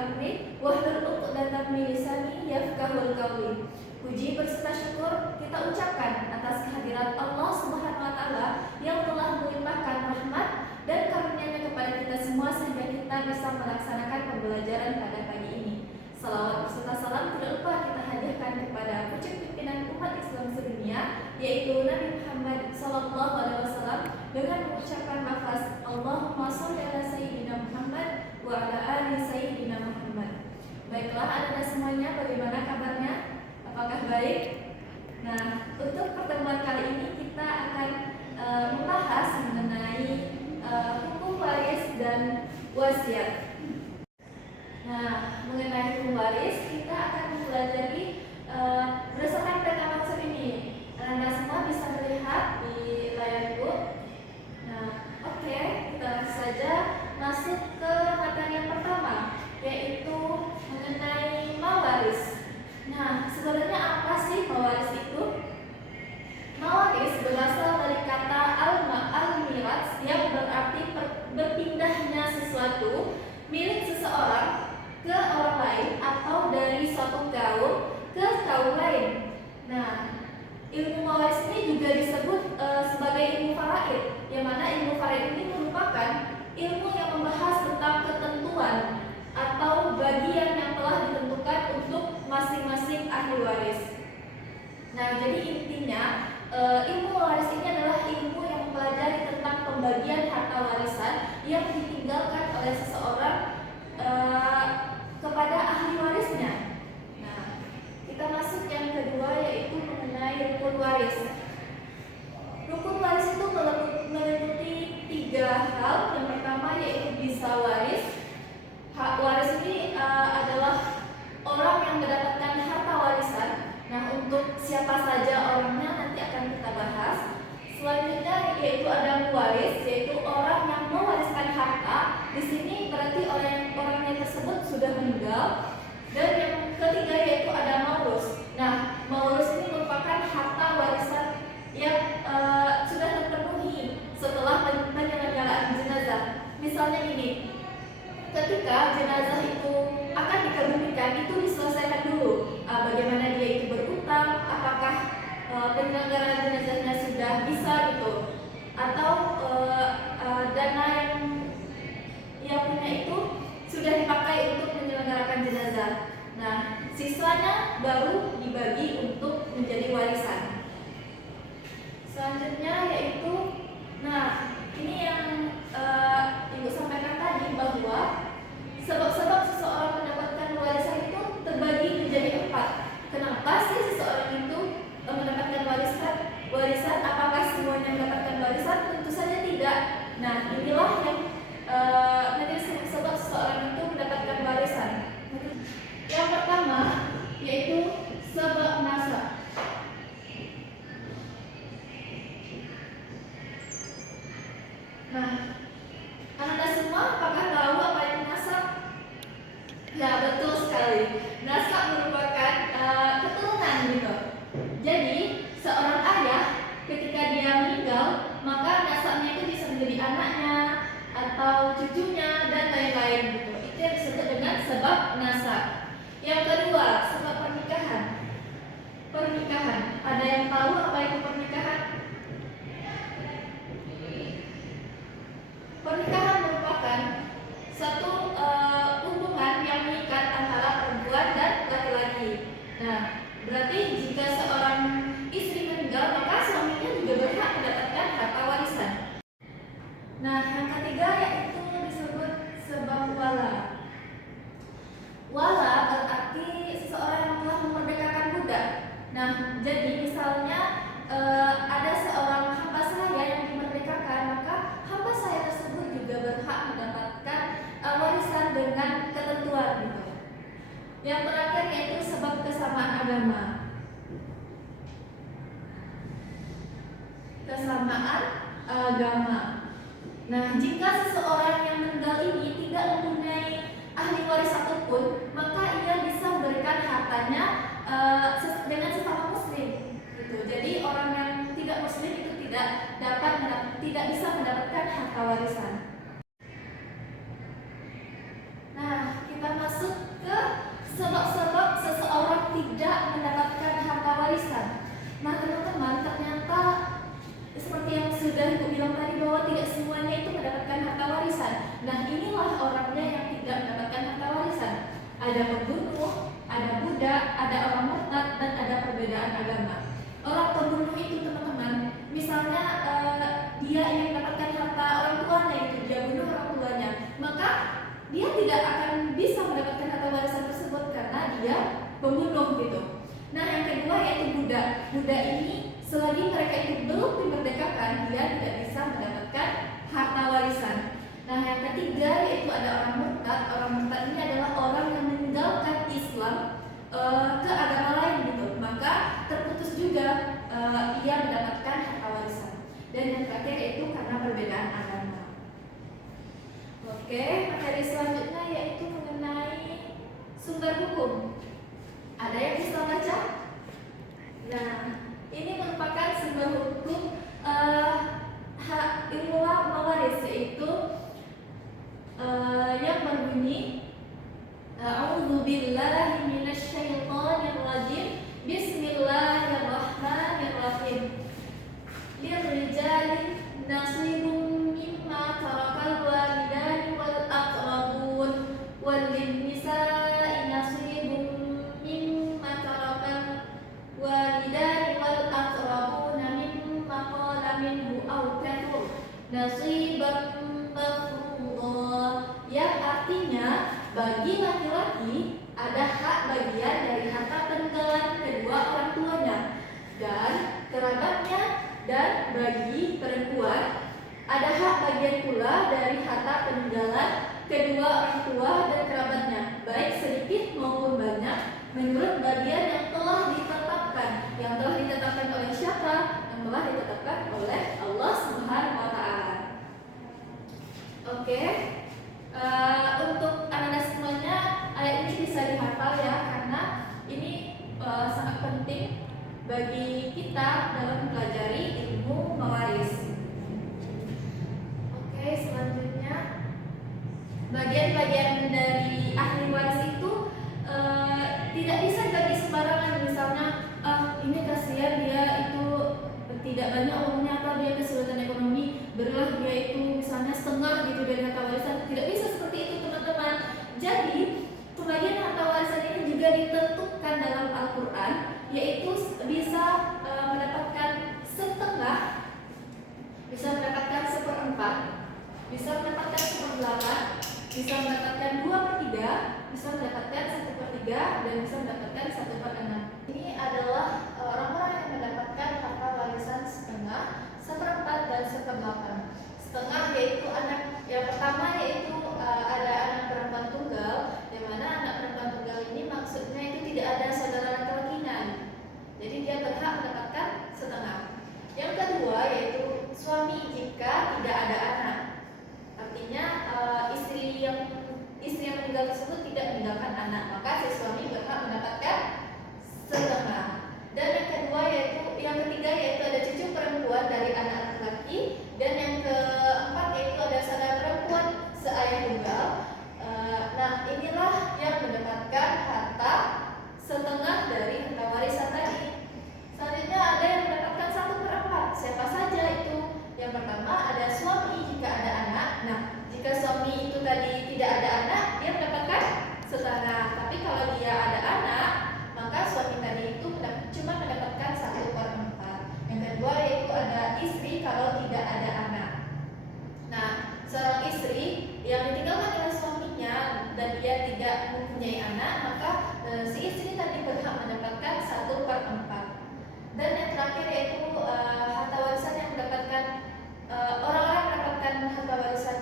amri wahlul 'uqdatam min lisani yafqahul qawli. Puji berserta syukur kita ucapkan atas kehadirat Allah Subhanahu wa taala yang telah melimpahkan rahmat dan karunia-Nya kepada kita semua sehingga kita bisa melaksanakan pembelajaran pada pagi ini. Salawat berserta salam tidak lupa kita hadiahkan kepada pucuk pimpinan umat Islam sedunia, yaitu Nabi Muhammad sallallahu alaihi wasallam, dengan mengucapkan lafaz Allahumma shalli ala sayyidina Muhammad wa ala ali sayyidina Muhammad. Baiklah, anak-anak semuanya, bagaimana kabarnya? Apakah baik? Nah, untuk pertemuan kali ini kita akan membahas mengenai hukum waris dan wasiat. Nah, mengenai hukum waris kita akan mempelajari berdasarkan peta maksud ini. Anda semua bisa melihat di layar ibu. Nah, oke, kita langsung saja masuk ke materi yang pertama, yaitu mengenai mawaris. Nah, sebenarnya apa sih mawaris itu? Mawaris berasal dari kata al-mirats yang berarti berpindahnya sesuatu milik seseorang ke orang lain atau dari suatu kaum ke kaum lain. Nah, ilmu mawaris ini juga disebut sebagai ilmu faraid, yang mana ilmu faraid ini merupakan ilmu yang membahas tentang ketentuan atau bagian yang telah ditentukan untuk masing-masing ahli waris. Nah, jadi intinya ilmu waris ini adalah ilmu yang mempelajari tentang pembagian harta warisan yang ditinggalkan oleh seseorang kepada ahli warisnya. Nah, kita masuk yang kedua, yaitu mengenai rukun waris. Rukun waris itu meliputi 3 hal. Yang pertama yaitu bisa waris. Hak waris ini adalah orang yang mendapatkan harta warisan. Nah, untuk siapa saja orangnya nanti akan kita bahas. Selanjutnya yaitu ada muwaris, yaitu orang yang mewariskan harta. Di sini berarti orangnya tersebut sudah meninggal. Dan yang ketiga yaitu ada maurus. Nah, maurus ini merupakan harta warisan yang sudah terpenuhi setelah penyelenggaraan jenazah. Misalnya ini, ketika jenazah itu akan dikebumikan, itu diselesaikan dulu bagaimana dia itu berutang, apakah penyelenggaraan jenazahnya sudah bisa gitu, atau dana yang ia punya itu sudah dipakai untuk menyelenggarakan jenazah. Nah, sisanya baru dibagi untuk menjadi warisan. Selanjutnya yaitu, nah ini yang Ibu sampaikan tadi, bahwa sebab-sebab seseorang mendapatkan warisan itu terbagi menjadi 4. Kenapa sih seseorang itu mendapatkan warisan? Apakah semuanya mendapatkan warisan? Tentu saja tidak. Nah, inilah yang menjadi sebab seseorang itu mendapatkan warisan. Yang pertama yaitu sebab nasab. Nah, Anda semua apakah tahu apa itu nasab? Ya, betul sekali. Nasab merupakan keturunan gitu. Jadi, seorang ayah ketika dia meninggal, maka nasabnya itu bisa menjadi anaknya atau cucunya dan lain-lain gitu. Itu yang disebut dengan sebab nasab. Yang kedua, sebab pernikahan. Pernikahan. Ada yang tahu apa itu pernikahan? Pernikahan merupakan satu hubungan yang mengikat antara perempuan dan laki-laki. Nah, berarti jika seorang istri meninggal, maka suaminya juga berhak mendapatkan harta warisan. Nah, yang ketiga yaitu disebut sebab wala. Wala berarti seseorang yang telah memerdekakan budak. Nah, jadi misalnya ada seorang hamba saya yang dimerdekakan, maka hamba saya tersebut juga berhak mendapatkan warisan dengan ketentuan gitu. Yang terakhir yaitu sebab kesamaan agama. Kesamaan agama. Nah, jika seseorang yang meninggal ini tidak mempunyai ahli waris apapun, maka ia bisa memberikan hartanya dengan sesama muslim gitu. Jadi orang yang tidak muslim itu tidak bisa mendapatkan harta warisan. Nah, kita masuk dia ingin mendapatkan harta orang tuanya, itu dia bunuh orang tuanya, maka dia tidak akan bisa mendapatkan harta warisan tersebut karena dia pembunuh gitu. Nah, yang kedua yaitu budak. Budak ini selagi mereka itu belum dimerdekakan, dia tidak bisa mendapatkan harta warisan. Nah, yang ketiga yaitu ada orang murtad. Orang murtad ini adalah orang yang meninggalkan Islam ke agama lain gitu, maka terputus juga ia mendapatkan harta warisan. Dan yang terakhir yaitu karena perbedaan agama. Oke, materi selanjutnya yaitu mengenai sumber hukum. Ada yang bisa baca? Nah, ini merupakan sumber hukum hak ilmu mawaris, yaitu yang berbunyi A'udzu billahi minasyaitonir rajim. Bismillahirrahmanirrahim. Lirrijali nasibum mimma tarakal walidani wal aqrabun wal linnisa'i nasibum mimma tarakal walidani wal aqrabuna mimma qala minhu aw kathur nasiban mafruḍa, yang artinya bagi laki-laki ada hak bagian dari harta peninggalan kedua orang tuanya dan kerabatnya, dan bagi perempuan ada hak bagian pula dari harta peninggalan kedua orang tua dan kerabatnya, baik sedikit maupun banyak, menurut bagian yang telah ditetapkan. Yang telah ditetapkan oleh siapa? Yang telah ditetapkan oleh Allah Subhanahu wa Ta'ala. Oke. Untuk anak-anak semuanya, ayat ini bisa dihafal ya, karena ini sangat penting bagi kita dalam mempelajari ilmu mawaris. Oke, selanjutnya bagian-bagian dari ahli waris itu tidak bisa dibagi sembarangan. Misalnya, ini kasihan dia itu tidak banyak uangnya atau dia kesulitan ekonomi, berilah dia itu misalnya setengah gitu dari harta warisan. Tidak bisa seperti itu teman-teman. Jadi pembagian harta warisan ini juga ditentukan dalam Al-Quran, yaitu bisa mendapatkan setengah, bisa mendapatkan 1/4, bisa mendapatkan 1/8, bisa mendapatkan 2/3, bisa mendapatkan 1/3, dan bisa mendapatkan 1/6. Ini adalah orang-orang yang mendapatkan harta warisan setengah, 1/4, dan 1/8. Setengah yaitu anak yang pertama, yaitu ada anak perempuan tunggal, di mana anak perempuan tunggal ini maksudnya itu tidak ada saudara laki-lakinya, jadi dia berhak mendapatkan setengah. Yang kedua yaitu suami jika tidak ada anak, artinya istri yang meninggal tersebut tidak meninggalkan anak, maka si suami berhak mendapatkan setengah. Dan yang ketiga yaitu ada cucu perempuan dari anak laki-laki, dan yang keempat yaitu ada saudara perempuan seayah tunggal. Nah, inilah yang mendapatkan harta setengah dari harta warisan tadi. Selanjutnya ada yang mendapatkan 1/4. Siapa saja itu? Yang pertama ada suami jika ada anak. Nah, jika suami itu tadi tidak ada anak, dia mendapatkan setengah. Tapi kalau dia ada anak, maka suami tadi itu cuma mendapatkan 1/4. Yang kedua yaitu ada istri kalau tidak ada anak. Nah, seorang istri yang ditinggalkan oleh suaminya dan dia tidak mempunyai anak, maka si istri tadi berhak mendapatkan 1/4. Dan yang terakhir yaitu harta warisan yang mendapatkan orang-orang mendapatkan harta warisan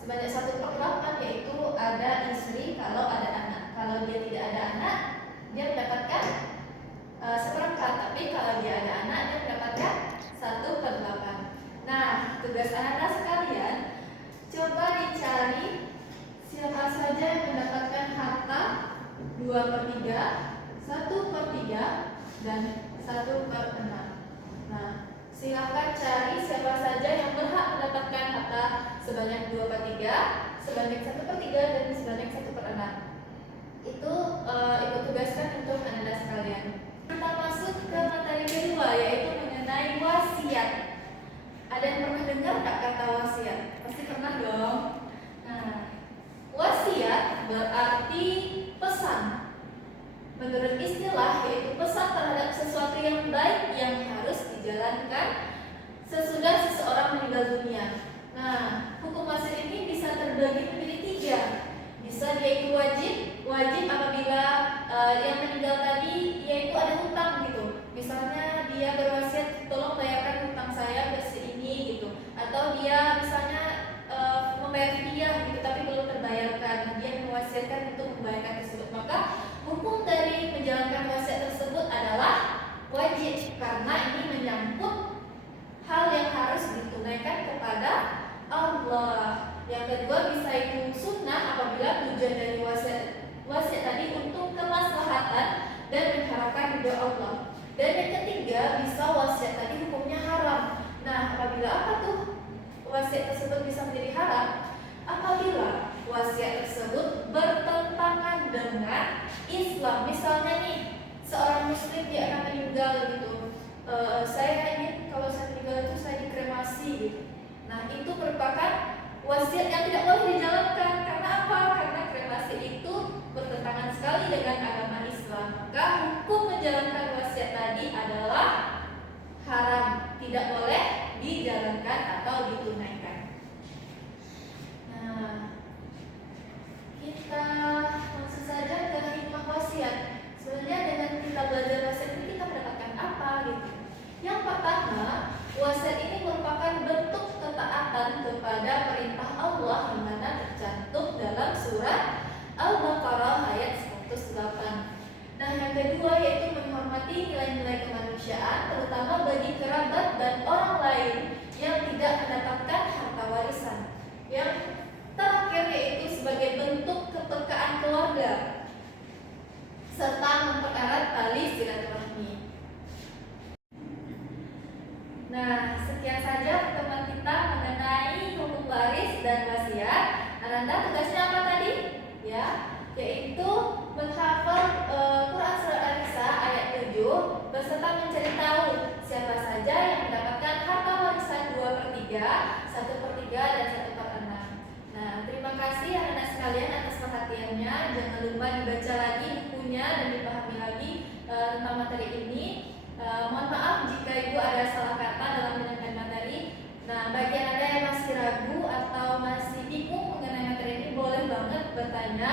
sebanyak 1/8, yaitu ada istri kalau ada anak. Kalau dia tidak ada anak, dia mendapatkan 1/4, tapi kalau dia ada anak, dia mendapatkan 1/8. Nah, tugas anak-anak sekalian, coba dicari siapa saja yang mendapatkan harta 2/3, 1/3, dan 1/6. Nah, silakan cari siapa saja yang berhak mendapatkan harta sebanyak 2/3, sebanyak 1/3, dan sebanyak 1/6. Itu ibu tugaskan untuk anak-anak sekalian. Kita masuk ke materi kedua, yaitu mengenai wasiat. Ada yang pernah dengar tak kata wasiat? Pasti pernah dong. Nah, wasiat berarti pesan. Menurut istilah, yaitu pesan terhadap sesuatu yang baik yang harus dijalankan sesudah seseorang meninggal dunia. Nah, hukum wasiat ini bisa terbagi menjadi tiga. Bisa dia itu wajib apabila yang meninggal tadi yaitu ada hutang gitu. Misalnya dia berwasiat tolong bayarkan hutang saya ini gitu. Atau dia misalnya membayar fidyah gitu tapi belum terbayarkan. Dia mewasiatkan untuk membayarkan tersebut. Maka hukum dari menjalankan wasiat tersebut adalah wajib karena ini menyangkut hal yang harus ditunaikan kepada Allah. Yang kedua bisa itu sunnah apabila tujuan dari wasiat tadi untuk kemaslahatan dan mengharapkan ridho Allah. Dan yang ketiga bisa wasiat tadi hukumnya haram. Nah, apabila apa tuh wasiat tersebut bisa menjadi haram? Apabila wasiat tersebut bertentangan dengan Islam. Misalnya nih, seorang muslim dia akan meninggal gitu. Saya ingin kalau saya meninggal itu saya dikremasi gitu. Nah, itu merupakan wasiat yang tidak boleh dijalankan. Karena apa? Karena kremasi itu bertentangan sekali dengan agama Islam. Maka hukum menjalankan wasiat tadi adalah haram, tidak boleh dijalankan atau ditunaikan. Nah, kita langsung saja ke hikmah wasiat. Sebenarnya dengan kita belajar wasiat ini kita mendapatkan apa gitu? Yang pertama, wasiat ini merupakan bentuk ketaatan kepada perintah Allah yang mana tercantum dalam surat Al-Baqarah ayat 108. Nah, yang kedua yaitu menghormati nilai-nilai kemanusiaan terutama bagi kerabat dan orang lain yang tidak mendapatkan harta warisan. Yang terakhir yaitu sebagai bentuk kepekaan keluarga serta mempererat tali silaturahmi. Nah, sekian saja pertemuan kita mengenai hukum waris dan wasiat. Ananda tugasnya apa tadi? Ya, yaitu menghafal Quran Surah An-Nisa ayat 7 beserta mencari tahu siapa saja yang mendapatkan harta warisan 2/3, 1/3 dan 1/6. Nah, terima kasih anak-anak sekalian atas perhatiannya. Jangan lupa dibaca lagi bukunya dan dipahami lagi tentang materi ini. Mohon maaf jika ibu ada salah kata dalam menyampaikan materi. Nah, bagi anda yang masih ragu atau masih bingung mengenai materi ini, boleh banget bertanya.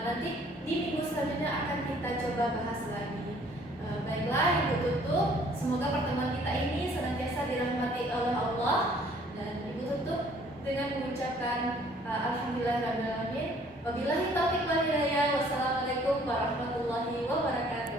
Nanti di minggu selanjutnya akan kita coba bahas lagi. Baiklah, ibu tutup. Semoga pertemuan kita ini senantiasa dirahmati oleh Allah. Dan ibu tutup dengan mengucapkan alhamdulillahirabbil alamin. Wabillahi taufiq wal hidayah. Wassalamualaikum warahmatullahi wabarakatuh.